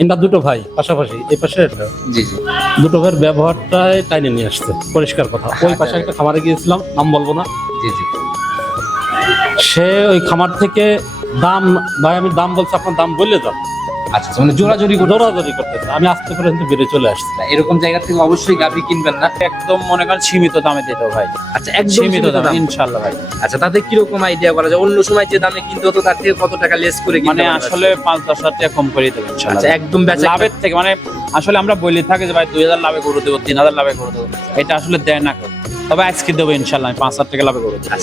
এটা দুটো ভাই। পাশাপাশি এই পাশে একটা। জি জি। দুটো ভাইয়ের ব্যবহারটাই টাইনে নিয়ে আসছে। পরিষ্কার কথা। ওই পাশে একটা খামারে গিয়েছিলাম নাম বলব না। জি জি। সে ওই খামার থেকে দাম ভাই আমি দাম বলছি আপনার দাম বললে দাম আচ্ছা আচ্ছা, মানে জোরাজোরি দৌড়াদৌড়ি করতেছে আমি আস্তে করে কিন্তু বেড়ে চলে আসছি। এরকম জায়গা থেকে অবশ্যই গাভি কিনবেন না। একদম মনে করেন সীমিত দামে দিতে ভাই। আচ্ছা একদম সীমিত দাম ইনশাল্লাহ ভাই। আচ্ছা তাতে কীরকম আইডিয়া করা যায়? অন্য সময় যে দামে কিনতে হতো তার থেকে কত টাকা লেস করে মানে আসলে পাঁচ দশ হাজার টাকা কম করে দেবেন আচ্ছা একদম বেচা লাভের থেকে মানে আসলে আমরা বলি থাকি যে ভাই দুই হাজার লাভে করে দেবো তিন হাজার লাভে করে দেবো। এটা আসলে দেয় না তবে আজকে দেবো ইনশাল্লাহ আমি পাঁচ হাজার টাকা লাভে করে দেবো।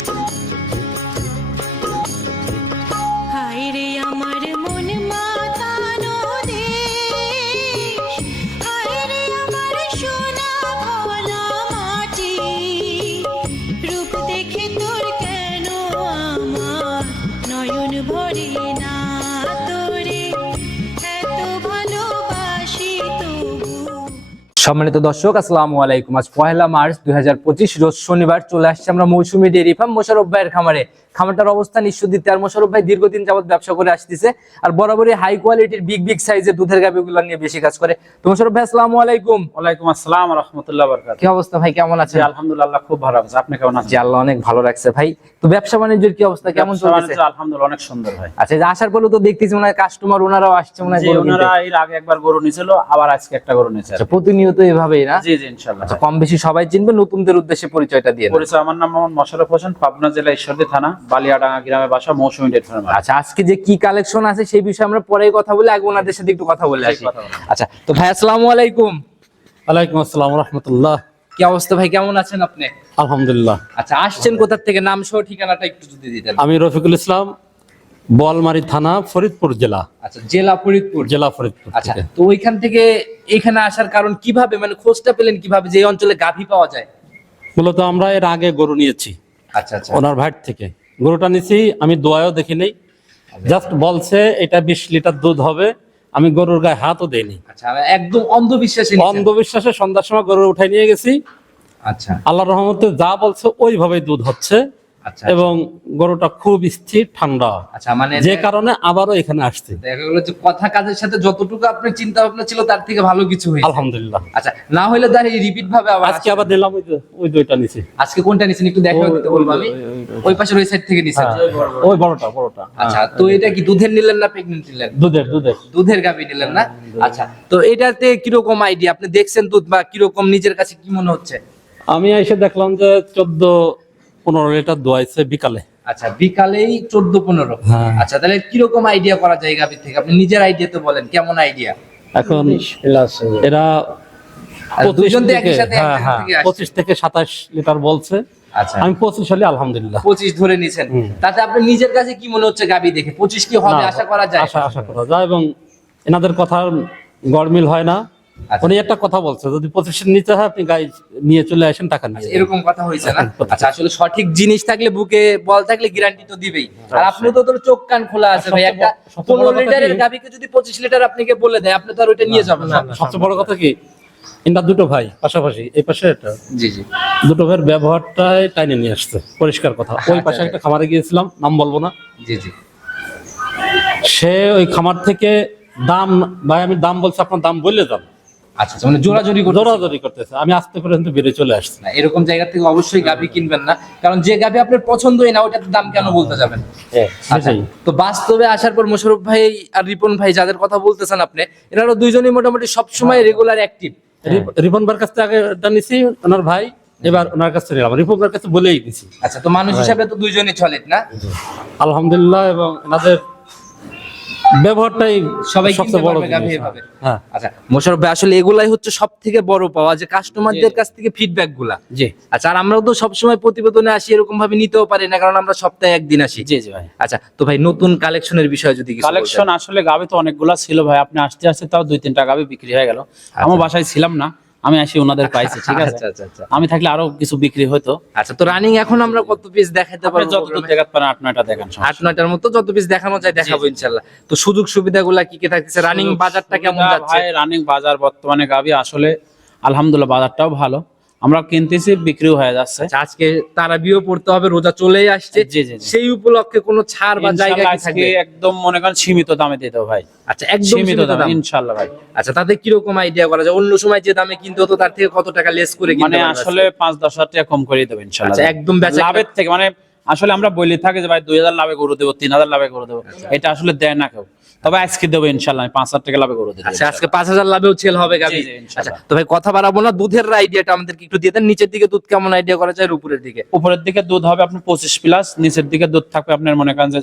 সম্মানিত দর্শক, আসসালামু আলাইকুম। আজ পয়লা মার্চ দুই হাজার পঁচিশ, রোজ শনিবার চলে আসছে আমরা মৌসুমী ডেয়ারি ফার্ম মোশারফ ভাইয়ের খামারে। খামারটার অবস্থান ঈশ্বরদীতে আর মোশারফ ভাই দীর্ঘদিন যাবত ব্যবসা করে আসতেছে। আর বরাবরই হাই কোয়ালিটির বিগ বিগ সাইজের দুধের গাভিগুলো নিয়ে বেশি কাজ করে। তো মোশারফ ভাই আসসালামু আলাইকুম। ওয়ালাইকুম আসসালাম রহমতুল্লাহ বরকাত। কি অবস্থা ভাই কেমন আছেন? আলহামদুলিল্লাহ খুব ভালো আছে। আপনি কেমন আছেন? জি আল্লাহ অনেক ভালো রাখছে ভাই। তো ব্যবসা বাণিজ্যের কি অবস্থা কেমন বাণিজ্য আলহামদুলিল্লাহ অনেক সুন্দর ভাই। আচ্ছা আসার পরে তো দেখতেছি মনে হয় কাস্টমার ওনারাও আসছে মনে হয়। ওনারা এর আগে একবার গরু নিয়েছিল আবার আজকে একটা গরু নিয়েছে আচ্ছা প্রতিনিয়ত এভাবেই না? জি জি ইনশাল্লাহ আচ্ছা কম বেশি সবাই চিনবে নতুনদের উদ্দেশ্যে পরিচয়টা দিয়ে পরিচয় আমার নাম মোহাম্মদ মোশাররফ হোসেন পাবনা জেলা ঈশ্বরদী থানা। বালিয়াডাঙ্গা গ্রামে বাসা মৌসুমী ডেট ফার্ম। আচ্ছা আজকে যে কি কালেকশন আছে সেই বিষয়ে আমরা পরে কথা বলে আগে ওনাদের সাথে একটু কথা বলে আসি। আচ্ছা তো ভাই আসসালামু আলাইকুম। ওয়ালাইকুম আসসালাম রহমতুল্লাহ কি অবস্থা ভাই কেমন আছেন আপনি? আলহামদুলিল্লাহ। আচ্ছা আসছেন কোথা থেকে? নাম সহ ঠিকানাটা একটু যদি দিতেন। আমি রফিকুল ইসলাম বোয়ালমারি থানা ফরিদপুর জেলা। আচ্ছা জেলা ফরিদপুর। জেলা ফরিদপুর আচ্ছা তো ওইখান থেকে এখানে আসার কারণ কীভাবে? মানে খোঁজটা পেলেন কীভাবে যে অঞ্চলে গাভী পাওয়া যায়? মূলত আমরা এর আগে গরু নিয়েছি। আচ্ছা আচ্ছা। ওনার ভাইট থেকে। গরুটা নিছি আমি দোয়াও দেখি নেই। জাস্ট বলছে এটা বিশ লিটার দুধ হবে আমি গরুর গায়ে হাতও দেইনি। আচ্ছা একদম অন্ধবিশ্বাসে অন্ধবিশ্বাসে সন্ধ্যার সময় গরু উঠাই নিয়ে গেছি। আচ্ছা। আল্লাহ রহমতে যা বলছে ওইভাবেই দুধ হচ্ছে। এবং গরুটা খুব স্থির ঠান্ডা। আচ্ছা মানে যে কারণে আবারও এখানে আসছে। দেখা গেলো যে কথা কাজের সাথে যতটুকু আপনার চিন্তা ভাবনা ছিল তার থেকে ভালো কিছু হয়েছে। আলহামদুলিল্লাহ। আচ্ছা না হলে দাঁড়িয়ে রিপিট ভাবে আবার আজকে আবার নিলাম ওই ওই দুইটা নিছি। আজকে কোনটা নিছেন একটু দেখা ওই- দিতে বলব আমি। ওই- ওই- ওই পাশের ওই সাইড থেকে নিছেন। হ্যাঁ, ওই বড়টা বড়টা। আচ্ছা তো এটা কি দুধের নিলেন না প্রেগনেন্ট নিলেন? দুধের দুধের। দুধের গাভী নিলেন না? আচ্ছা তো এটাতে কীরকম আইডিয়া আপনি দেখছেন দুধ বা কীরকম নিজের কাছে কি মনে হচ্ছে? আমি এসে দেখলাম যে চোদ্দ পনেরো লিটার দোয়াইছে বিকালে। আচ্ছা বিকালেই চোদ্দ পনেরো। হ্যাঁ। আচ্ছা তাহলে কীরকম আইডিয়া করা যায় গাভী থেকে? আপনি নিজের আইডিয়া তো বলেন কেমন আইডিয়া এখন এরা আর 25 দুজন তো একই থেকে- সাথে হ্যাঁ, হ্যাঁ। পঁচিশ থেকে সাতাশ লিটার বলছে। আচ্ছা। আমি পঁচিশ হলে আলহামদুলিল্লাহ। পঁচিশ ধরে নিছেন। হুম। তাতে আপনি নিজের কাছে কি মনে হচ্ছে গাবি দেখে? পঁচিশ কি হবে আশা করা যায়? আশা আশা করা যায় এবং এনাদের কথা গড়মিল হয় না। উনি একটা কথা বলছে যদি পঁচিশের নিচে হয় আপনি নিয়ে চলে আসেন টাকা নিয়ে আচ্ছা, এরকম কথা হয়েছে না? আচ্ছা আসলে সঠিক জিনিস থাকলে বুকে বল থাকলে গ্যারান্টি তো দিবেই। আর আপনি তো তোর চোখ কান খোলা আছে ভাই একটা পনেরো লিটারের গাবিকে যদি পঁচিশ লিটার আপনাকে বলে দেয় আপনি তো আর ওইটা নিয়ে যাবেন না। সবচেয়ে বড় কথা কি? এটা দুটো ভাই পাশাপাশি এই পাশে একটা। জি জি। দুটো ভাইয়ের ব্যবহারটাই টাইনে নিয়ে আসছে পরিষ্কার কথা। ওই পাশে একটা খামারে গিয়েছিলাম নাম বলব না। জি জি। সে ওই খামার থেকে দাম ভাই আমি দাম বলছি আপনার দাম বললে দাম আচ্ছা আচ্ছা, মানে জোরাজোরি দৌড়াদৌড়ি করতেছে। আমি আস্তে করে কিন্তু বেড়ে চলে আসছি। না এরকম জায়গা থেকে অবশ্যই গাবি কিনবেন না। কারণ যে গাবি আপনার পছন্দই না ওটার দাম কেন বলতে যাবেন? আচ্ছা, তো বাস্তবে আসার পর মোশারফ ভাই আর রিপন ভাই যাদের কথা বলতেছেন আপনি এনারা দুইজনই মোটামুটি সবসময় রেগুলার অ্যাক্টিভ রিপন ভাইয়ের কাছ থেকে আগে নিছি ওনার ভাই এবার ওনার কাছে নিলাম। রিপন কাছে বলেই দিছি। আচ্ছা তো মানুষ হিসাবে তো দুইজনই চলেন না? আলহামদুলিল্লাহ এবং এনাদের ব্যবহারটাই সবাই সবচেয়ে বড়। হ্যাঁ। আচ্ছা মোশারফ ভাই আসলে এগুলাই হচ্ছে সব থেকে বড় পাওয়া যে কাস্টমারদের কাছ থেকে ফিডব্যাকগুলা। জি। আচ্ছা আর আমরাও তো সবসময় প্রতিবেদনে আসি এরকম ভাবে নিতেও পারি না কারণ আমরা সপ্তাহে একদিন আসি। জি জি ভাই। আচ্ছা তো ভাই নতুন কালেকশনের বিষয়ে যদি কিছু কালেকশন আসলে গাবি তো অনেকগুলা ছিল ভাই আপনি আসতে আসতে তাও দুই তিনটা গাবি বিক্রি হয়ে গেল। আমার বাসায় ছিলাম না আমি আসি ওনাদের পাইছি ঠিক আছে? আচ্ছা আচ্ছা আচ্ছা। আমি থাকলে আরও কিছু বিক্রি হতো আচ্ছা তো রানিং এখন আমরা কত পিস দেখাতে পারব? যতটুকু দেখাতে পারেন আট নয়টা দেখান আট নয়টার মতো যত পিস দেখানো যায় দেখাবো ইনশাল্লাহ। তো সুযোগ সুবিধাগুলা কি কি থাকছে? রানিং বাজারটা কেমন যাচ্ছে? ভাই রানিং বাজার বর্তমানে গাবি আসলে আলহামদুলিল্লাহ বাজারটাও ভালো। আমরা কিনতেছি বিক্রিও হয়ে যাচ্ছে। আজকে আজকে তারাবিও পড়তে হবে রোজা চলে আসছে। সেই উপলক্ষে কোনো ছাড় বা জায়গা থাকে কি থাকবে? একদম মনে করেন সীমিত দামে দিতে ভাই। আচ্ছা একদম সীমিত দামে ইনশাল্লাহ ভাই। আচ্ছা তাতে কি রকম আইডিয়া করা যায়? অন্য সময় যে দামে কিনতে হতো তার থেকে কত টাকা লেস করে কিনতে মানে আসলে পাঁচ দশ হাজার টাকা কম করে দেব ইনশাআল্লাহ আচ্ছা, একদম বেচা- লাভের থেকে মানে আসলে আমরা বলে থাকি যে ভাই দুই হাজার লাভে গরু দেবো তিন হাজার লাভে গরু দেবো। এটা আসলে দেয় না কেউ। তবে আজকে দেবো ইনশাল্লাহ পাঁচ হাজার টাকা লাভে গরু দেবো। আচ্ছা আজকে পাঁচ হাজার লাভেও সেল হবে গাবি। আচ্ছা তো ভাই কথা বাড়াবো না দুধের আইডিয়াটা আমাদেরকে একটু দিয়ে দেন। নিচের দিকে দুধ কেমন আইডিয়া করা যায় উপরের দিকে? উপরের দিকে দুধ হবে আপনার পঁচিশ প্লাস নিচের দিকে দুধ থাকবে আপনার মনে করেন যে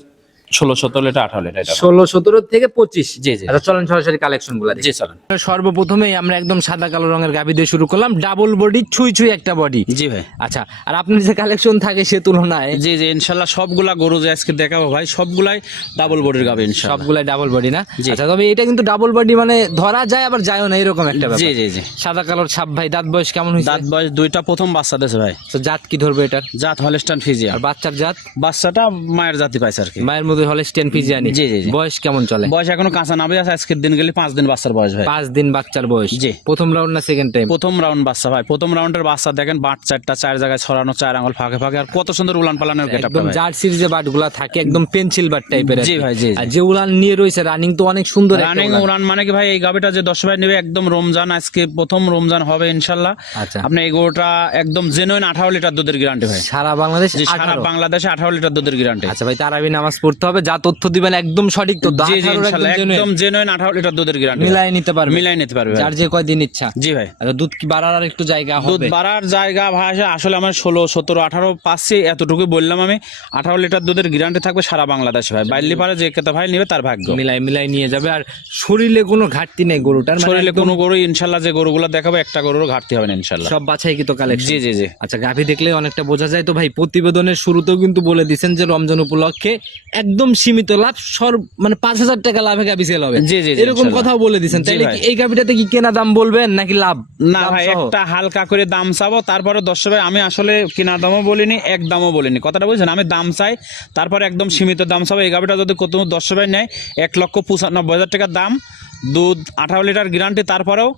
ষোলো সতেরো লিটার আঠারো লিটার ষোলো সতেরো থেকে পঁচিশ। জি, জি। আচ্ছা চলেন সরাসরি কালেকশনগুলা জি চলেন। সর্বপ্রথমেই আমরা একদম সাদা কালো রঙের গাবি দিয়ে শুরু করলাম। ডাবল বডি ছুঁই ছুঁই একটা বডি। জি ভাই। আচ্ছা আর আপনার যে কালেকশন থাকে সে তুলনায়? জি জি ইনশাল্লাহ সবগুলা গরু যে আজকে দেখাবো ভাই সবগুলাই ডাবল বডির ইনশাল্লাহ। সবগুলাই ডাবল বডি না। আচ্ছা তবে এটা কিন্তু ডাবল বডি মানে ধরা যায় আবার যায়ও না এরকম একটা জি জি জি। সাদা কালোর ছাপ ভাই দাঁত বয়স কেমন হয়েছে? দাঁত বয়স দুইটা প্রথম বাচ্চা দিয়েছে ভাই। তো জাত কি ধরবে এটার? জাত হলেস্টান ফিজিয়া আর বাচ্চার জাত? বাচ্চাটা মায়ের জাতি পাইছে আর কি। মায়ের মধ্যে হলস্টেন ফিজিয়ানি। জি, জি, জি। বয়স কেমন চলে? বয়স এখনও কাঁচা আছে আজকের দিন গেলে পাঁচ দিন বাচ্চার বয়স ভাই। পাঁচ দিন বাচ্চার বয়স। জি। প্রথম রাউন্ড না সেকেন্ড টাইম প্রথম রাউন্ড বাচ্চা ভাই প্রথম রাউন্ডের বাচ্চা দেখেন বাট চারটা চার জায়গায় ছড়ানো চার আঙুল ফাঁকে ফাঁকে আর কত সুন্দর উলান পালানের গেট একদম জার্সির যে থাকে একদম পেন্সিল বাট টাইপের জি ভাই, জি। আর যে উলান নিয়ে রয়েছে রানিং তো অনেক সুন্দর রানিং উলান। মানে কি ভাই এই গাবিটা যে দশ ভাই নেবে একদম রমজান আজকে প্রথম রমজান হবে ইনশাল্লাহ। আচ্ছা। আপনি এই গরুটা একদম জেনুইন আঠারো লিটার দুধের গ্যারান্টি ভাই। সারা বাংলাদেশ সারা বাংলাদেশে আঠারো লিটার দুধের গ্যারান্টি আচ্ছা ভাই তারাবি নামাজ পড়তে হবে যা তথ্য দিবেন একদম সঠিক তথ্য। জি জি 18 ইনশাল্লাহ একদম genuine। জেনুইন আঠারো লিটার দুধের গ্যারান্টি মিলাই নিতে পারবে। মিলাই নিতে পারবে। যার যে কয়দিন ইচ্ছা। জি ভাই। আচ্ছা দুধ কি বাড়ার আর একটু জায়গা দুধ হবে? বাড়ার জায়গা ভাষা আসলে আমার ষোলো সতেরো আঠারো পাচ্ছি এতটুকু বললাম আমি। আঠারো লিটার দুধের গ্যারান্টি থাকবে সারা বাংলাদেশে ভাই। পারে যে কেতা ভাই নেবে তার ভাগ্য। মিলাই মিলাই নিয়ে যাবে। আর শরীরে কোনো ঘাটতি নেই গরুটার মানে শরীরে কোনো গরু ইনশাল্লাহ যে গরুগুলো দেখাবো একটা গরুরও ঘাটতি হবে না ইনশাল্লাহ। সব বাছাই কি তো কালেকশন জি জি জি। আচ্ছা গাভী দেখলে অনেকটা বোঝা যায়। তো ভাই প্রতিবেদনের শুরুতেও কিন্তু বলে দিছেন যে রমজান উপলক্ষে একদম সীমিত লাভ সর মানে পাঁচ হাজার টাকা লাভে গাভী সেল হবে। জি, জি, এরকম কথাও বলে দিছেন। জি তাইলে কি এই গাভীটাতে কি কেনা দাম বলবেন নাকি লাভ? না ভাই একটা হালকা করে দাম চাবো তারপরে দশ ভাই আমি আসলে কেনা দামও বলিনি এক দামও বলিনি। কথাটা বুঝছেন? আমি দাম চাই তারপরে একদম সীমিত দাম চাবো। এই গাভিটা যদি কত দশ ভাই নেয় এক লক্ষ পঁচানব্বই হাজার টাকার দাম দুধ আঠারো লিটার গ্যারান্টি তারপরেও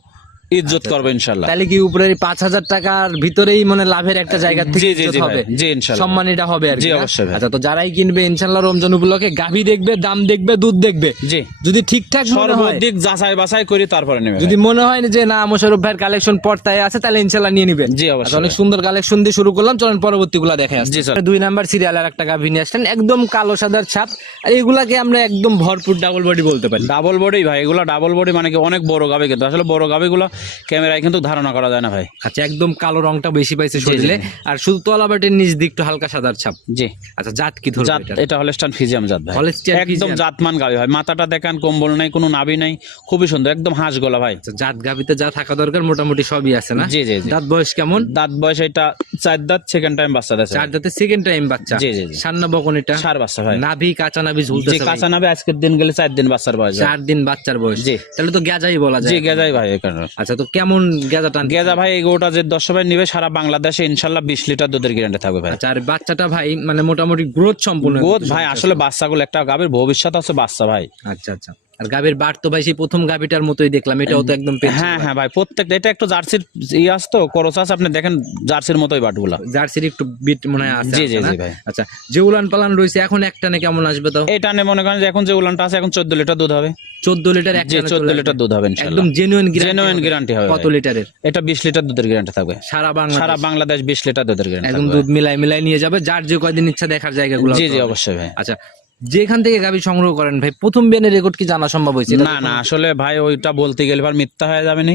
ইজ্জত করবে ইনশাল্লাহ তাহলে কি উপরে পাঁচ হাজার টাকার ভিতরেই মানে লাভের একটা জায়গা থেকে ইজ্জত হবে? জি, ইনশাল্লাহ। সম্মানিটা হবে আর জি, অবশ্যই আচ্ছা তো যারাই কিনবে ইনশাল্লাহ রমজান উপলক্ষে গাভী দেখবে দাম দেখবে দুধ দেখবে। জি। যদি ঠিকঠাক মনে হয় সর্বদিক যাচাই বাছাই করি তারপরে নেবে যদি মনে হয় যে না মোশারফ ভাইয়ের কালেকশন পর্তায় আছে তাহলে ইনশাল্লাহ নিয়ে নিবেন। জি, অবশ্যই আচ্ছা, অনেক সুন্দর কালেকশন দিয়ে শুরু করলাম। চলেন পরবর্তী গুলা দেখে আসছি জি, স্যার। দুই নাম্বার সিরিয়াল আর একটা গাভী নিয়ে আসলেন একদম কালো সাদার ছাপ। আর এগুলাকে আমরা একদম ভরপুর ডাবল বডি বলতে পারি। ডাবল বডি ভাই এগুলো ডাবল বডি মানে কি অনেক বড় গাবে কিন্তু। আসলে বড় গাবিগুলো ক্যামেরায় কিন্তু ধারণা করা যায় না ভাই। আচ্ছা একদম কালো রংটা বেশি পাইছে শরীরে। আর শুধু তলাবাটের নিচ দিকটা হালকা সাদার ছাপ। জি। আচ্ছা জাত কি এটার? এটা? হলেস্টান ফিজিয়াম জাত ভাই। একদম জাতমান গাবি ভাই। মাথাটা দেখান কম্বল নাই কোনো নাভি নাই খুবই সুন্দর একদম হাঁস গলা ভাই। আচ্ছা, জাত গাভিতে যা থাকা দরকার মোটামুটি সবই আছে না? জি, জি। দাঁত বয়স কেমন? দাঁত বয়স এটা চার দাঁত সেকেন্ড টাইম বাচ্চা দেয় চার দাঁতে সেকেন্ড টাইম বাচ্চা। জি, জি। সান্না বকন এটা? সার বাচ্চা ভাই। নাভি কাঁচা নাভি ঝুলতেছে কাঁচা নাভি আজকের দিন গেলে চার দিন বাচ্চার বয়স চার দিন বাচ্চার বয়স। জি। তাহলে তো গেজাই বলা যায় জি যায় গেজাই ভাই এখানে আচ্ছা তো কেমন গেজা টান গেজা ভাই এই গরুটা যে দশ ভাই নিবে সারা বাংলাদেশে ইনশাল্লাহ বিশ লিটার দুধের গ্যারান্টি থাকবে ভাই। আচ্ছা আর বাচ্চাটা ভাই মানে মোটামুটি গ্রোথ সম্পূর্ণ গ্রোথ ভাই আসলে বাচ্চাগুলো একটা গাভীর ভবিষ্যৎ আছে বাচ্চা ভাই। আচ্ছা আচ্ছা। আর গাভীর বাট তো ভাই সেই প্রথম গাভীটার মতোই দেখলাম এটাও তো একদম হ্যাঁ হ্যাঁ ভাই প্রত্যেকটা এটা একটু জার্সির ইয়ে আসতো করস আছে আপনি দেখেন জার্সির মতোই বাটগুলা। জার্সির একটু বিট মনে হয় আছে জি, জি, জি ভাই। আচ্ছা যে উলান পালান রয়েছে এখন একটা একটানে কেমন আসবে তো এটা নিয়ে মনে করেন যে এখন যে উলানটা আছে এখন চোদ্দ লিটার দুধ হবে। চোদ্দ লিটার যে একটা চোদ্দ লিটার দুধ হবে ইনশাল্লাহ। একদম জেনুইন Genuine গ্যারান্টি হবে কত লিটারের? এটা বিশ লিটার দুধের গ্যারান্টি থাকবে। সারা বাংলা সারা বাংলাদেশ বিশ লিটার দুধের গ্যারান্টি একদম দুধ মিলাই মিলাই নিয়ে যাবে যার যে কয়দিন ইচ্ছা দেখার জায়গাগুলো জি জি অবশ্যই ভাই। আচ্ছা যেখান থেকে গাবি সংগ্রহ করেন ভাই প্রথম বিয়ানের রেকর্ড কি জানা সম্ভব হয়েছে? না না আসলে ভাই ওইটা বলতে গেলে ভাই মিথ্যা হয়ে যাবে নি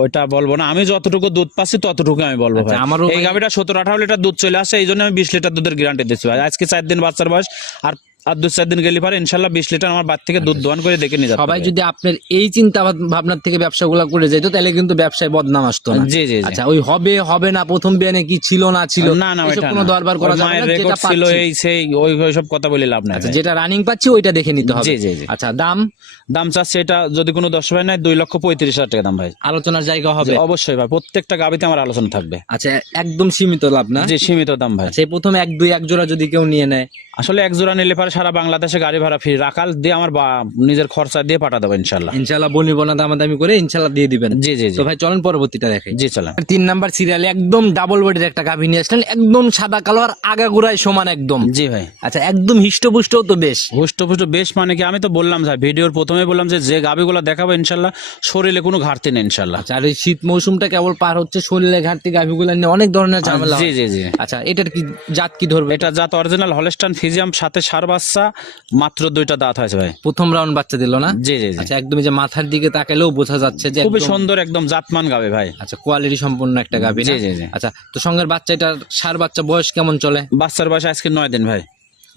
ওইটা বলব না। আমি যতটুকু দুধ পাচ্ছি ততটুকু আমি বলব ভাই। আমার এই গাবিটা গাভিটা সতেরো আঠারো লিটার দুধ চলে আসে এই জন্য আমি বিশ লিটার দুধের গ্যারান্টি দিচ্ছি ভাই। আজকে চার দিন বাচ্চার বয়স আর আর দু চার দিন গেলে পরে ইনশাল্লাহ বিশ লিটার আমার বাদ থেকে দুধ দোয়ান করে দেখে নিয়ে যাবে সবাই যদি আপনার এই চিন্তা ভাবনার থেকে ব্যবসাগুলো করে যেত তাহলে কিন্তু ব্যবসায় বদনাম আসতো না। জি জি জি। আচ্ছা ওই হবে হবে না প্রথম বিয়ানে কি ছিল না ছিল না না ওইটা কোনো দরবার করা যাবে না যেটা ছিল এই সেই ওই ওই সব কথা বলে লাভ নাই আচ্ছা যেটা রানিং পাচ্ছি ওইটা দেখে নিতে হবে। জি, জি, জি। আচ্ছা দাম? দাম চাচ্ছে এটা যদি কোনো দশ ভাই নাই দুই লক্ষ পঁয়ত্রিশ হাজার টাকা দাম ভাই। আলোচনার জায়গা হবে। অবশ্যই ভাই প্রত্যেকটা গাবিতে আমার আলোচনা থাকবে। আচ্ছা একদম সীমিত লাভ না? যে সীমিত দাম ভাই। সেই প্রথম এক দুই এক জোড়া যদি কেউ নিয়ে নেয়? আসলে এক জোড়া নিলে পারে সারা বাংলাদেশে গাড়ি ভাড়া ফ্রি রাখাল দিয়ে আমার নিজের খরচা দিয়ে পাঠা দেবো ইনশাল্লাহ ইনশাল্লাহ বনি বনা দামাদামি করে ইনশাল্লাহ দিয়ে দিবেন। জি জি তো ভাই চলেন পরবর্তীটা দেখে। জি চলেন। তিন নাম্বার সিরিয়ালে একদম ডাবল বডির একটা গাভী নিয়ে আসলেন একদম সাদা কালো আর আগাগোড়ায় সমান একদম। জি ভাই। আচ্ছা একদম হিষ্টপুষ্ট তো বেশ। হুষ্টপুষ্ট বেশ মানে কি আমি তো বললাম স্যার ভিডিওর প্রথমে বললাম যে যে গাবিগুলো দেখাবো ইনশাল্লাহ শরীরে কোনো ঘাটতি নেই ইনশাল্লাহ আচ্ছা আর এই শীত মৌসুমটা কেবল পার হচ্ছে শরীরে ঘাটতি গাভীগুলো নিয়ে অনেক ধরনের ঝামেলা জি জি জি। আচ্ছা এটার কি জাত কি ধরবে? এটা জাত অরিজিনাল হলেস্টান ফিজিয়াম সাথে সার বাচ্চা মাত্র দুইটা দাঁত হয়েছে ভাই। প্রথম রাউন্ড বাচ্চা দিল না? জি জি জি। আচ্ছা একদম যে মাথার দিকে তাকালেও বোঝা যাচ্ছে যে খুবই সুন্দর একদম জাতমান গাবে ভাই। আচ্ছা কোয়ালিটি সম্পূর্ণ একটা গাবে জি, জি, জি। আচ্ছা তো সঙ্গের বাচ্চা এটার সার বাচ্চা বয়স কেমন চলে? বাচ্চার বয়স আজকে নয় দিন ভাই।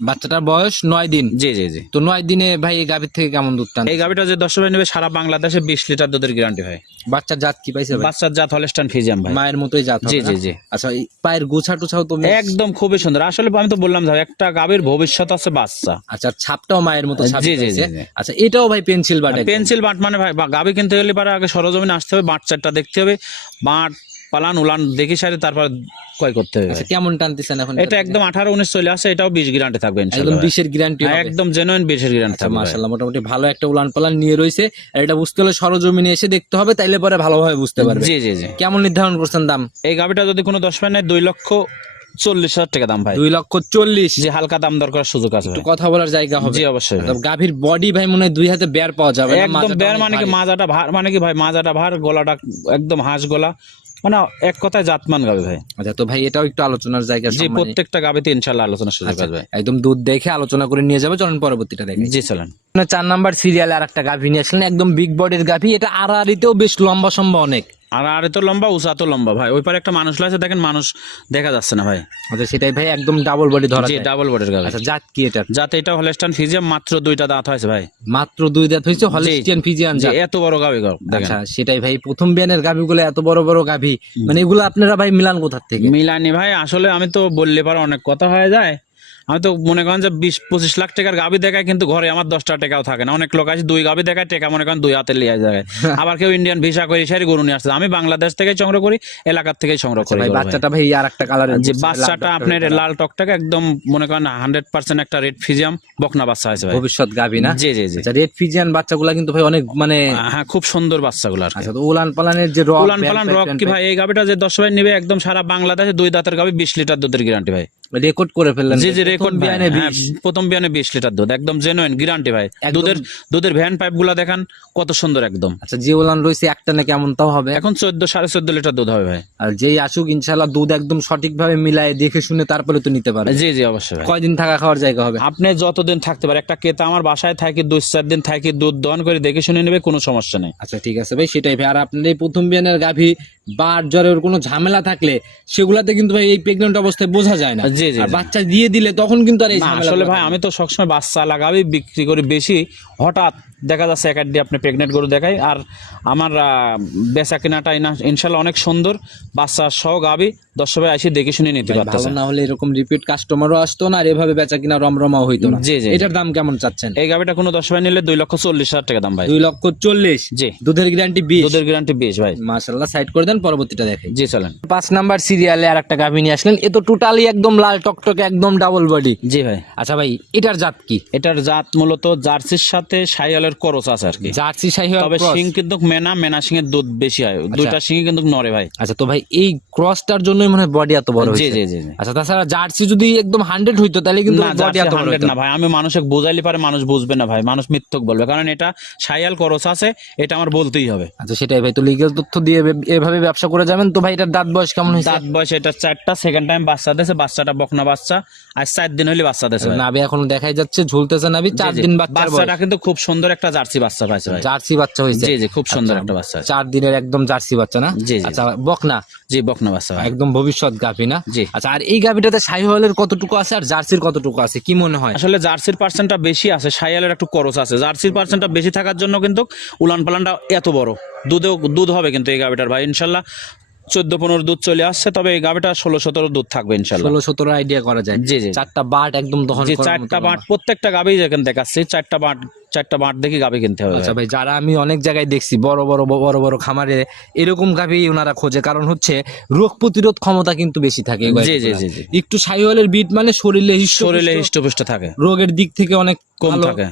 বাচ্চাটার বয়স নয় দিন। জি জি জি। তো নয় দিনে ভাই এই গাভীর থেকে কেমন দুধ টান এই গাবিটা যে দশ ভাই নেবে সারা বাংলাদেশে বিশ লিটার দুধের গ্যারান্টি হয়। বাচ্চার জাত কি পাইছে বাচ্চার জাত হলেস্টান ফিজিয়াম ভাই। মায়ের মতোই জাত জি জি জি। আচ্ছা পায়ের গোছা টুছাও তো একদম খুবই সুন্দর। আসলে আমি তো বললাম ভাই একটা গাভীর ভবিষ্যৎ আছে বাচ্চা। আচ্ছা ছাপটাও মায়ের মতো জি, জি, জি। আচ্ছা এটাও ভাই পেন্সিল বাটে পেন্সিল বাট মানে ভাই গাবি কিনতে গেলে পারে আগে সরজমিনে আসতে হবে বাট চারটা দেখতে হবে। বাট পালান উলান দেখি সারি তারপর ক্রয় করতে হবে। আচ্ছা কেমন টানতেছেন এখন? এটা একদম আঠারো উনিশ চলে আসে এটাও বিশ গ্যারান্টি থাকবে একদম ইনশাল্লাহ ভাই। বিশের গ্যারান্টি একদম জেনুইন বিশের গ্যারান্টি আচ্ছা থাকবে। মাশাআল্লাহ মোটামুটি ভালো একটা উলান পালান নিয়ে রয়েছে। আর এটা বুঝতে হলে সরজমিনে এসে দেখতে হবে তাইলে পরে ভালোভাবে বুঝতে পারবে। জি জি জি। কেমন নির্ধারণ করছেন দাম? এই গাবিটা যদি কোনো দশ পায় নেয় দুই লক্ষ চল্লিশ হাজার টাকা দাম ভাই। দুই লক্ষ চল্লিশ। যে হালকা দাম দর করার সুযোগ আছে একটু কথা বলার জায়গা হবে। জি অবশ্যই গাভীর বডি ভাই মনে হয় দুই হাতে বের পাওয়া যাবে একদম বের মানে কি মাজাটা ভার মানে কি ভাই মাজাটা ভার গলাটা একদম হাঁস গলা। মানে এক কথায় জাতমান গাবে ভাই। আচ্ছা তো ভাই এটাও একটু আলোচনার জায়গা জি প্রত্যেকটা গাবেতে ইনশাল্লাহ আলোচনা সুযোগ আচ্ছা, আসবে একদম দুধ দেখে আলোচনা করে নিয়ে যাবে চলেন পরবর্তীটা দেখে। জি চলেন। চার নাম্বার সিরিয়ালে আর একটা গাভী নিয়ে আসলেন একদম বিগ বডির গাভী এটা আড়াআড়িতেও বেশ লম্বা সম্ভব অনেক। আর আর তো লম্বা উষা তো লম্বা ভাই। ওই পারে একটা মানুষ লাগছে দেখেন মানুষ দেখা যাচ্ছে না ভাই। আচ্ছা সেটাই ভাই একদম ডাবল বডি ধরা জি। ডাবল বডির গাবি আচ্ছা জাত কি এটা? যাতে এটা হলেস্টান ফিজিয়াম মাত্র দুইটা দাঁত হয়েছে ভাই। মাত্র দুই দাঁত হয়েছে হলিস্টিয়ান ফিজিয়ান যে জাত। এত বড় গাবি গাও আচ্ছা সেটাই ভাই প্রথম বিয়ানের গাভীগুলো এত বড় বড় গাভী। মানে এগুলো আপনারা ভাই মিলান কোথার থেকে? মিলানি ভাই আসলে আমি তো বললে পারে অনেক কথা হয়ে যায়। আমি তো মনে করেন যে বিশ পঁচিশ লাখ টাকার গাবি দেখায় কিন্তু ঘরে আমার দশটা টাকাও থাকে না। অনেক লোক আছে দুই গাবি দেখায় টাকা মনে করেন দুই হাতে লিয়ে যায়। আবার কেউ ইন্ডিয়ান ভিসা করে সারি গরু নিয়ে আসছে আমি বাংলাদেশ থেকে সংগ্রহ করি এলাকার থেকেই সংগ্রহ করি গরু ভাই। বাচ্চাটা ভাই আর একটা কালারের যে বাচ্চাটা আপনার লাল টকটাকে একদম মনে করেন হান্ড্রেড পার্সেন্ট একটা রেড ফিজিয়াম বকনা বাচ্চা হয়েছে ভাই। ভবিষ্যৎ গাভী না? জি জি জি। আচ্ছা রেড ফিজিয়ান বাচ্চাগুলা কিন্তু ভাই অনেক মানে হ্যাঁ খুব সুন্দর বাচ্চাগুলো আর আচ্ছা তো উলান পালানের যে রক উলান পালান রক কি ভাই? এই গাবিটা যে দশ ভাই নিবে একদম সারা বাংলাদেশে দুই দাঁতের গাবি বিশ লিটার দুধের গ্যারান্টি ভাই। রেকর্ড করে ফেললেন জি জি রেকর্ড বিয়ানে বিশ। প্রথম বিয়ানে বিশ লিটার দুধ। একদম জেনুইন গ্যারান্টি ভাই। দুধের দুধের ভ্যান পাইপগুলা দেখান কত সুন্দর একদম। আচ্ছা যে উলান রয়েছে একটা না কেমন তাও হবে? এখন চোদ্দ সাড়ে চোদ্দ লিটার দুধ হবে ভাই। আর যেই আসুক ইনশাল্লাহ দুধ একদম সঠিকভাবে মিলায় দেখে শুনে তারপরে তো নিতে পারবে। জি জি অবশ্যই কয়দিন থাকা খাওয়ার জায়গা হবে? আপনি যতদিন থাকতে পারে একটা কেতা আমার বাসায় থাকি দুই চার দিন থাকি দুধ দহন করে দেখে শুনে নেবে কোনো সমস্যা নেই। আচ্ছা ঠিক আছে ভাই সেটাই ভাই। আর আপনার এই প্রথম বিয়ানের গাভী বার জ্বরের কোনো ঝামেলা থাকলে সেগুলাতে কিন্তু ভাই এই প্রেগনেন্ট অবস্থায় বোঝা যায় না। জি, জি, বাচ্চা দিয়ে দিলে তখন কিন্তু আর এই আসলে ভাই আমি তো সবসময় বাচ্চা লাগাবি বিক্রি করি বেশি। হঠাৎ দেখা যাচ্ছে এক দিয়ে আপনি প্রেগনেন্ট গরু দেখাই। আর আমার বেচা কেনাটা ইনা- ইনশাল্লাহ অনেক সুন্দর। বাচ্চা সহ গাবি। দর্শক ভাই আসি দেখে শুনে নিতে ভালো পারতেছে। না হলে এরকম রিপিট কাস্টমারও আসতো না আর এভাবে বেচা কিনা রমরমাও হইতো না। জি, জি, এটার দাম কেমন চাচ্ছেন? এই গাবিটা কোনো ভাই নিলে দুই লক্ষ চল্লিশ হাজার টাকা দাম ভাই। দুই লক্ষ চল্লিশ? জি। দুধের গ্যারান্টি বিশ? দুধের গ্যারান্টি বেশ ভাই। মাশাল্লাহ সাইড করে দেন পরবর্তীটা দেখে জি চলেন। পাঁচ নাম্বার সিরিয়ালে আর একটা গাভী নিয়ে আসলেন। এ তো টোটালি একদম লাল টকটকে একদম ডাবল বডি জি ভাই। আচ্ছা ভাই এটার জাত কি? এটার জাত মূলত জার্সির সাথে সাইয়ালের করস আছে আর কি। জার্সি শাহী তবে শিং কিন্তু মেনা মেনা শিং এর দুধ বেশি হয়। দুইটা শিং কিন্তু নরে ভাই। আচ্ছা তো ভাই এই ক্রসটার জন্যই মনে হয় বডি এত বড় জি জি জি জি। আচ্ছা তাছাড়া জার্সি যদি একদম হান্ড্রেড হইতো তাহলে কিন্তু বডি এত বড় না ভাই। আমি মানুষকে বোঝাইলে পারে মানুষ বুঝবে না ভাই। মানুষ মিথ্যক বলবে। কারণ এটা সাইয়াল করস আছে এটা আমার বলতেই হবে। আচ্ছা সেটাই ভাই। তো লিগেল তথ্য দিয়ে এভাবে- ব্যবসা করে যাবেন। তো ভাই এটার দাঁত বয়স কেমন হয়েছে? দাঁত বয়স এটা চারটা সেকেন্ড টাইম বাচ্চা দিয়েছে। বাচ্চাটা বকনা বাচ্চা। আর চার দিন হলে বাচ্চা দিয়েছে। নাভি এখনও দেখাই যাচ্ছে ঝুলতেছে নাভি চার। দিন বয়স। বাচ্চাটা কিন্তু খুব সুন্দর একটা জার্সি বাচ্চা পাইছে ভাই। জার্সি বাচ্চা হয়েছে। জি জি খুব সুন্দর একটা বাচ্চা চার দিনের একদম জার্সি বাচ্চা না? জি। আচ্ছা বকনা? জি বকনা বাচ্চা একদম ভবিষ্যৎ গাভী না? জি। আচ্ছা আর এই গাভীটাতে শাহিওয়ালের কতটুকু আছে আর জার্সির কতটুকু আছে? কি মনে হয়? আসলে জার্সির পার্সেন্টটা বেশি আছে সাইয়ালের একটু করস আছে। জার্সির পার্সেন্টটা বেশি থাকার জন্য কিন্তু উলান পালানটা এত বড়। দুধেও দুধ হবে কিন্তু এই গাভিটার ভাই ইনশাল্লাহ। চোদ্দ পনেরো দুধ চলে আসছে তবে এই গাভিটা ষোলো সতেরো দুধ থাকবে ইনশাল্লাহ। ষোলো সতেরো আইডিয়া করা যায়। জি জি। চারটা বাট একদম দহন চারটা বাট। প্রত্যেকটা গাভি যেখানে দেখাচ্ছি চারটা বাট চারটা বাট দেখি গাভি কিনতে হবে। আচ্ছা ভাই। যারা আমি অনেক জায়গায় দেখছি বড় বড় বড় বড় খামারে এরকম গাভি ওনারা খোঁজে কারণ হচ্ছে রোগ প্রতিরোধ ক্ষমতা কিন্তু বেশি থাকে। জি জি জি একটু সাইওয়ালের বিট মানে শরীরে শরীরে হৃষ্টপুষ্ট, থাকে। রোগের দিক থেকে অনেক কম থাকে।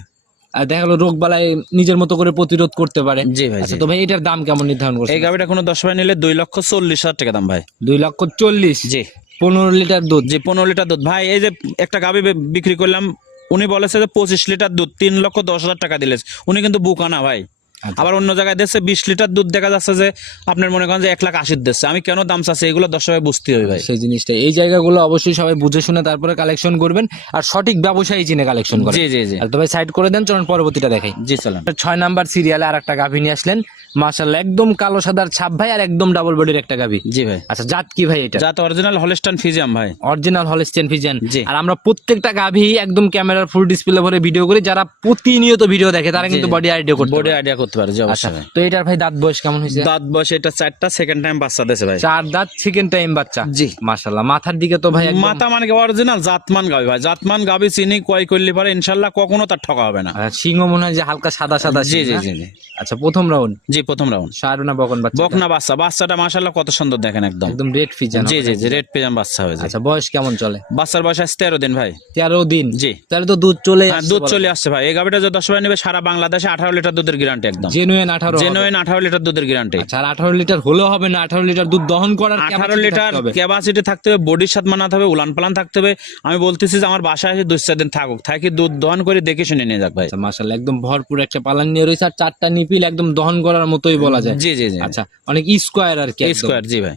দেখা গেলো রোগ বালাই নিজের মতো করে প্রতিরোধ করতে পারে। জি ভাই আচ্ছা তো ভাই এটার দাম কেমন নির্ধারণ করছে এই গাভিটা কোনো দশ ভাই নিলে দুই লক্ষ চল্লিশ হাজার টাকা দাম ভাই। দুই লক্ষ চল্লিশ? জি। পনেরো লিটার দুধ? জি পনেরো লিটার দুধ। ভাই এই যে একটা গাভি বিক্রি করলাম উনি বলেছে যে পঁচিশ লিটার দুধ তিন লক্ষ দশ হাজার টাকা দিলে উনি কিন্তু বুকা না ভাই। আবার অন্য জায়গায় দিচ্ছে বিশ লিটার দুধ দেখা যাচ্ছে যে আপনার মনে করেন যে এক লাখ আশির দিচ্ছে। আমি কেন দাম চাচ্ছি? এগুলো টাকায় বুঝতে হবে ভাই। সেই জিনিসটা এই জায়গাগুলো অবশ্যই সবাই বুঝে শুনে তারপরে কালেকশন করবেন আর সঠিক ব্যবসায়ী চিনে কালেকশন করেন। জি জি জি। আর তবে সাইড করে দেন চলুন পরবর্তীটা দেখাই। জি চলেন। ছয় নাম্বার সিরিয়ালে আর একটা গাভী নিয়ে আসলেন। মাশাল্লাহ একদম কালো সাদার ছাপ ভাই আর একদম ডাবল বডির একটা গাভী। জি ভাই। আচ্ছা জাত কি ভাই এটা? জাত অরিজিনাল হলস্টান ফিজিয়াম ভাই। অরিজিনাল হলস্টেন ফিজিয়ান জি। আর আমরা প্রত্যেকটা গাভী একদম ক্যামেরার ফুল ডিসপ্লে ভরে ভিডিও করি। যারা প্রতিনিয়ত ভিডিও দেখে তারা কিন্তু বডি আইডিয়া করতে বডি আইডিয়া করতে পারে জি আচ্ছা অবশ্যই তো এটার ভাই দাঁত বয়স কেমন হয়েছে? দাঁত বয়স এটা চারটা সেকেন্ড টাইম বাচ্চা দিয়েছে ভাই। চার দাঁত সেকেন্ড টাইম বাচ্চা? জি। মাশাল্লাহ মাথার দিকে তো ভাই মাথা মানে অরিজিনাল জাতমান গাবি ভাই। জাতমান গাবি চিনি কয় করলে পারে ইনশাল্লাহ কখনো তার ঠকা হবে না। আর সিংহ মনে হয় যে হালকা সাদা সাদা জি জি জি জি। আচ্ছা প্রথম রাউন্ড জি প্রথম রাউন্ড শাহরুনা বকন বাচ্চা বকনা বাচ্চা বাচ্চাটা মাশাল্লাহ কত সুন্দর দেখেন একদম। একদম রেড ফিজান জি জি জি রেড পেজাম বাচ্চা হয়েছে। আচ্ছা বয়স কেমন চলে? বাচ্চার বয়স আছে তেরো দিন ভাই। তেরো দিন? জি। তাহলে তো দুধ চলে হ্যাঁ, দুধ চলে আসছে ভাই। এই গাবিটা যে দশ ভাই নেবে সারা বাংলাদেশে আঠারো লিটার দুধের গ্যারান্টি একদম। জেনুইন আঠারো হবে। জেনুইন আঠারো লিটার দুধের গ্যারান্টি আচ্ছা আর আঠারো লিটার হলেও হবে না আঠারো লিটার দুধ দহন করার আঠারো capacity লিটার হবে। ক্যাপাসিটি থাকতে হবে বডির সাথে মানাতে হবে উলান পালান থাকতে হবে। আমি বলতেছি যে আমার বাসায় এসে দুই চার দিন থাকুক। থাকি দুধ দহন করে দেখে শুনে নিয়ে যাক ভাই। আচ্ছা একদম ভরপুর একটা পালান নিয়ে রয়েছে আর চারটা নিপিল একদম দহন করার মতোই বলা যায়। জি জি জি। আচ্ছা অনেক স্কোয়ার আর কি স্কোয়ার জি ভাই।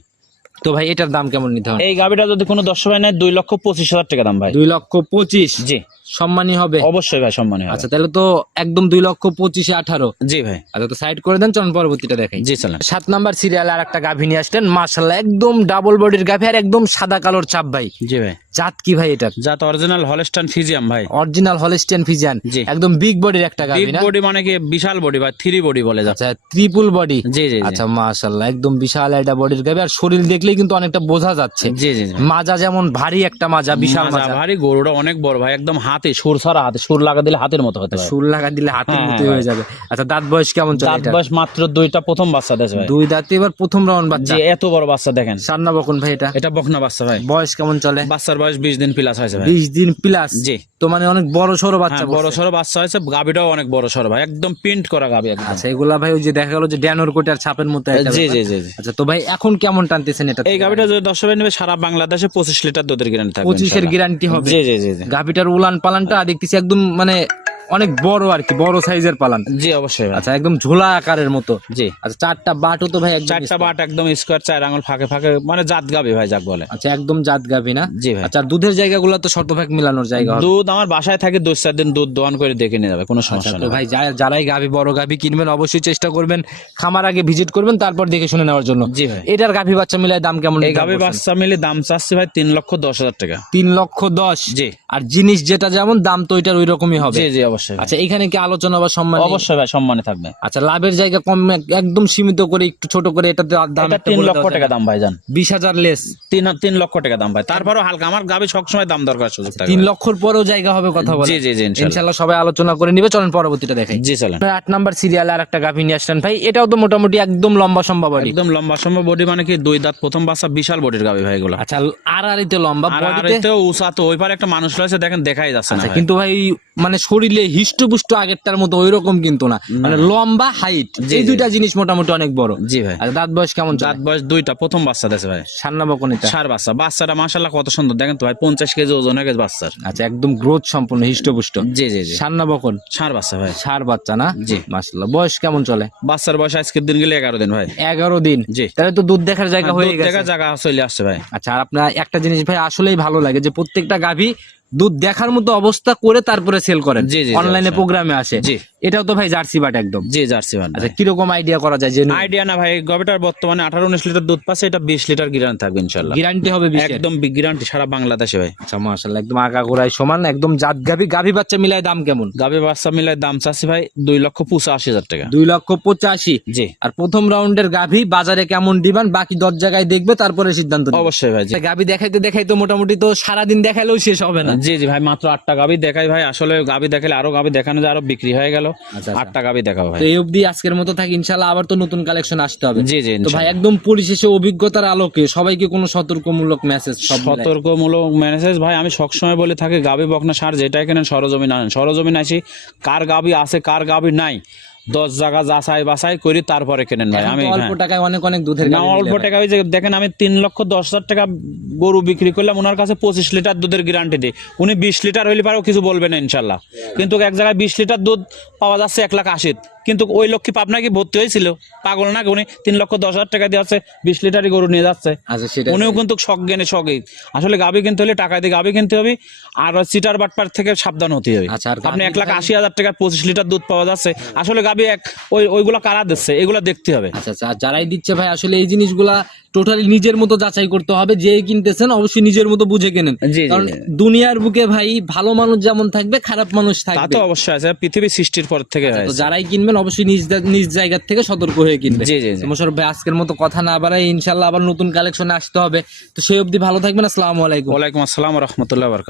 তো ভাই এটার দাম কেমন নিতে হবে এই গাবিটা যদি কোনো দশ ভাই নেয় দুই লক্ষ পঁচিশ হাজার টাকা দাম ভাই। দুই লক্ষ পঁচিশ। জি। সম্মানী হবে? অবশ্যই ভাই সম্মানী হবে। আচ্ছা তাহলে তো একদম দুই লক্ষ পঁচিশে আঠারো। জি ভাই। আচ্ছা তো সাইড করে দেন চলুন পরবর্তীটা দেখাই। জি চলেন। সাত নাম্বার সিরিয়ালে আর একটা গাভী নিয়ে আসলেন। মাশাল্লাহ একদম ডাবল বডির গাভী আর একদম সাদা কালোর চাপ ভাই। জি ভাই। জাত কি ভাই এটার জাত অরিজিনাল হলস্টান ফিজিয়াম ভাই। অরিজিনাল হলিস্টিয়ান ফিজিয়ান জি। একদম বিগ বডির একটা গাভী বিগ বডি মানে কি বিশাল বডি ভাই থ্রি বডি বলে যাচ্ছে। আচ্ছা ট্রিপল বডি জি জি আচ্ছা মাশাল্লাহ একদম বিশাল একটা বডির গাভী। আর শরীর দেখলেই কিন্তু অনেকটা বোঝা যাচ্ছে। জি জি মাজা যেমন ভারী একটা মাজা বিশাল মাজা মাজা। ভারী গরুটা অনেক বড় ভাই একদম হাতে সুর সারা হাতে সুর লাগা দিলে হাতের মতো হতে সুর লাগা দিলে হাতের হ্যাঁ, মতো হ্যাঁ, যাবে। আচ্ছা দাঁত বয়স কেমন চলে দাঁত বয়স মাত্র দুইটা প্রথম বাচ্চা দেশে ভাই। দুই দাঁতে এবার প্রথম রাউন্ড বাচ্চা। যে এত বড় বাচ্চা দেখেন। সান্না বকুন ভাই এটা। এটা বকনা বাচ্চা ভাই। বয়স কেমন চলে? বাচ্চার বয়স বিশ দিন প্লাস হয়েছে ভাই। বিশ দিন প্লাস জি। তো মানে অনেক বড় সড়ো বাচ্চা হ্যাঁ, বড় সড়ো বাচ্চা হয়েছে গাবিটাও অনেক বড় সড়ো ভাই। একদম প্রিন্ট করা গাবি আচ্ছা এগুলা ভাই ওই যে দেখা গেল যে ড্যানোর কোটার ছাপের মতো জি জি জি। আচ্ছা তো ভাই এখন কেমন টানতেছেন এটা? এই গাবিটা যদি দশ নেবে সারা বাংলাদেশে পঁচিশ লিটার দুধের গ্যারান্টি থাকবে পঁচিশের গ্যারান্টি হবে। জি জি জি। গাভিটার উলান পালানটা দেখতেছি একদম মানে অনেক বড় আর কি বড় সাইজের পালান। জি অবশ্যই আচ্ছা একদম ঝোলা আকারের মতো। জি। আচ্ছা চারটা বাটও তো ভাই একদম চারটা বাট একদম স্কোয়ার চার আঙুল ফাঁকে ফাঁকে মানে জাত গাবি ভাই যাক বলে। আচ্ছা একদম জাত গাভি না? জি ভাই। আচ্ছা দুধের জায়গাগুলো তো শতভাগ মিলানোর জায়গা দুধ আমার বাসায় থাকে দুই চার দিন দুধ দোয়ান করে দেখে নিয়ে যাবে কোনো সমস্যা আচ্ছা, তো নেই। ভাই যারা যারাই গাভি বড় গাভি কিনবেন অবশ্যই চেষ্টা করবেন। খামার আগে ভিজিট করবেন তারপর দেখে শুনে নেওয়ার জন্য। জি ভাই। এটার গাভি বাচ্চা মিলায় দাম কেমন এই গাবি বাচ্চা মিলে দাম চাচ্ছি ভাই তিন লক্ষ দশ হাজার টাকা। তিন লক্ষ দশ? জি। আর জিনিস যেটা যেমন দাম তো ওইটার ওই রকমই হবে। জি জি অবশ্যই আচ্ছা এখানে কি আলোচনা বা সম্মান? অবশ্যই ভাই সম্মানে থাকবে। আচ্ছা লাভের জায়গা কম একদম সীমিত করে একটু ছোট করে এটাতে দাম তিন লক্ষ টাকা দাম ভাই বিশ হাজার লেস তিন তিন লক্ষ টাকা দাম ভাই। তারপরও হালকা। আমার গাবি সবসময় দাম দরকার সুযোগ থাকে তিন লক্ষর পরেও জায়গা হবে কথা বলে। জি জি সবাই আলোচনা করে নিবে। চলেন পরবর্তীটা দেখাই। জি চলেন। আট নাম্বার সিরিয়ালে আর একটা গাভী নিয়ে আসলেন। ভাই এটাও তো মোটামুটি একদম লম্বা সম্ভব একদম লম্বা সম্ভব বডি মানে কি দুই দাঁত প্রথম বাচ্চা বিশাল বডির গাবি ভাই এগুলো। আচ্ছা আর আড়িতে লম্বা বডিতে? উঁচা তো ওই পারে একটা মানুষ রয়েছে দেখেন দেখাই যাচ্ছে না আচ্ছা কিন্তু ভাই মানে শরীরে হিষ্টপুষ্ট আগেরটার মতো ওই রকম কিন্তু না। মানে লম্বা হাইট এই দুইটা জিনিস মোটামুটি অনেক বড়। জি ভাই। আর দাঁত বয়স কেমন দাঁত বয়স দুইটা প্রথম বাচ্চা দেশে ভাই। সান্না বকন সার বাচ্চা। বাচ্চাটা মাশাল্লাহ কত সুন্দর। দেখেন তো ভাই পঞ্চাশ কেজি ওজন হয়ে গেছে বাচ্চার। আচ্ছা একদম গ্রোথ সম্পূর্ণ হিষ্টপুষ্ট। জি জি জি। সান্না বকন সার বাচ্চা ভাই। সার বাচ্চা না? জি। মাসাল্লাহ বয়স কেমন চলে? বাচ্চার বয়স আজকের দিন গেলে এগারো দিন ভাই। এগারো দিন। জি। তাহলে তো দুধ দেখার জায়গা হয়ে দুধ গেছে। জায়গা চলে আসছে ভাই। আচ্ছা আর আপনার একটা জিনিস ভাই আসলেই ভালো লাগে যে প্রত্যেকটা গাভী দুধ দেখার মতো অবস্থা করে তারপরে সেল করেন। অনলাইনে প্রোগ্রামে আসে। এটাও তো ভাই জার্সি বাট একদম। জি জার্সি বাট আচ্ছা কীরকম আইডিয়া করা যায় যে আইডিয়া না ভাই গবেটার বর্তমানে আঠারো উনিশ লিটার দুধ পাচ্ছে এটা বিশ লিটার গিরান থাকবে ইনশাল্লাহ গ্যারান্টি হবে একদম গ্যারান্টি সারা বাংলাদেশে ভাই। আচ্ছা একদম আগাগোড়ায় সমান একদম জাত গাভি। গাভি বাচ্চা মিলায় দাম কেমন? গাবে বাচ্চা মিলায় দাম চাচ্ছি ভাই দুই লক্ষ পঁচাশি হাজার টাকা। দুই লক্ষ পঁচাশি। জি। আর প্রথম রাউন্ডের গাভি বাজারে কেমন ডিমান্ড বাকি দশ জায়গায় দেখবে তারপরে সিদ্ধান্ত অবশ্যই ভাই আচ্ছা, গাভি দেখাইতে দেখাইতে মোটামুটি তো সারাদিন দেখাইলেও শেষ হবে না। জি জি ভাই মাত্র আটটা গাবি দেখাই ভাই আসলে গাবি দেখালে আরও গাবি দেখানো যায় আরও বিক্রি হয়ে গেল। আটটা গাবি দেখাবো ভাই। তো এই অবধি আজকের মতো থাকি ইনশাল্লাহ আবার তো নতুন কালেকশন আসতে হবে। জি জি তো ভাই একদম পরিশেষে অভিজ্ঞতার আলোকে সবাইকে কোনো সতর্কমূলক মেসেজ সব সতর্কমূলক মেসেজ ভাই আমি সবসময় বলে থাকি গাবি বকনা সার যেটাই কেনেন সরজমিন আনেন। সরজমিন আসি কার গাবি আছে কার গাবি নাই দশ জায়গা যাচাই বাছাই করি তারপরে কেনেন ভাই? আমি অল্প হ্যাঁ। টাকায় অনেক অনেক দুধের না অল্প টাকা ওই যে দেখেন আমি তিন লক্ষ দশ হাজার টাকা গরু বিক্রি করলাম ওনার কাছে পঁচিশ লিটার দুধের গ্যারান্টি দিই। উনি বিশ লিটার হইলে পারেও কিছু বলবেন না ইনশাল্লাহ। কিন্তু এক জায়গায় বিশ লিটার দুধ পাওয়া যাচ্ছে এক লাখ আশি কিন্তু ওই লক্ষ্মী পাবনা কি ভর্তি হয়েছিল? পাগল না উনি? তিন লক্ষ দশ হাজার টাকা দিয়ে বিশ লিটারই গরু নিয়ে যাচ্ছে। আচ্ছা উনিও কিন্তু শখ গেনে শখই আসলে গাবি কিনতে হলে টাকা দিয়ে গাবি কিনতে হবে আর চিটার বাটপার থেকে সাবধান হতে হবে। আচ্ছা, আপনি এক লাখ আশি হাজার টাকার পঁচিশ লিটার দুধ পাওয়া যাচ্ছে। আসলে গাবি এক ওই ওইগুলো কারা দিচ্ছে? এগুলো দেখতে হবে। আচ্ছা আচ্ছা আর যারাই দিচ্ছে ভাই আসলে এই জিনিসগুলা টোটালি নিজের মতো যাচাই করতে হবে। যে কিনতেছেন অবশ্যই নিজের মতো বুঝে কেনেন। কারণ দুনিয়ার বুকে ভাই ভালো মানুষ যেমন থাকবে খারাপ মানুষ থাকবে তা তো অবশ্যই আছে পৃথিবী সৃষ্টির পর থেকে যারাই কিনবেন অবশ্যই নিজ নিজ জায়গার থেকে সতর্ক হয়ে কিনবেন জি, জি, জি। তো ভাই আজকের মতো কথা না বাড়াই ইনশাল্লাহ আবার নতুন কালেকশনে আসতে হবে। তো সেই অবধি ভালো থাকবেন আসসালামু আলাইকুম। ওয়ালাইকুম আসসালাম রহমতুল্লাহ বরকাত